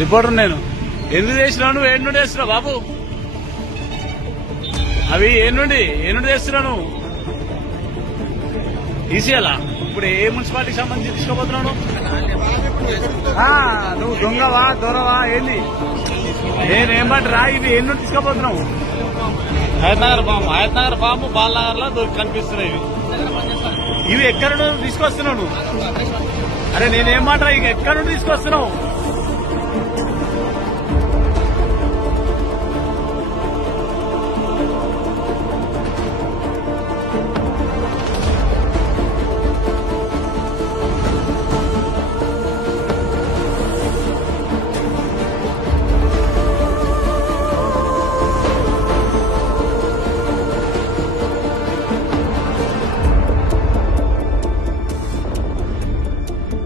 Reporter నేను. ఎందుకు చేసినావు నువ్వు? ఏడు నుండి చేస్తున్నావు బాబు? అవి ఏ నుండి చేస్తున్నావు నువ్వు? ఈసీఎలా? ఇప్పుడు ఏ మున్సిపాలిటీకి సంబంధించి తీసుకోబోతున్నావు? నువ్వు దొంగవా దొరవా ఏంది? నేనేం బట్టి రా. ఇవి ఏ నుండి తీసుకోబోతున్నావు? హయత్నగర్ ఫామ్ బాలనగర్ లో కనిపిస్తున్నాయి ఇవి ఎక్కడ నుండి తీసుకొస్తున్నావు నువ్వు? అరే నేనేం మాట, ఇక ఎక్కడ నుండి తీసుకొస్తున్నావు?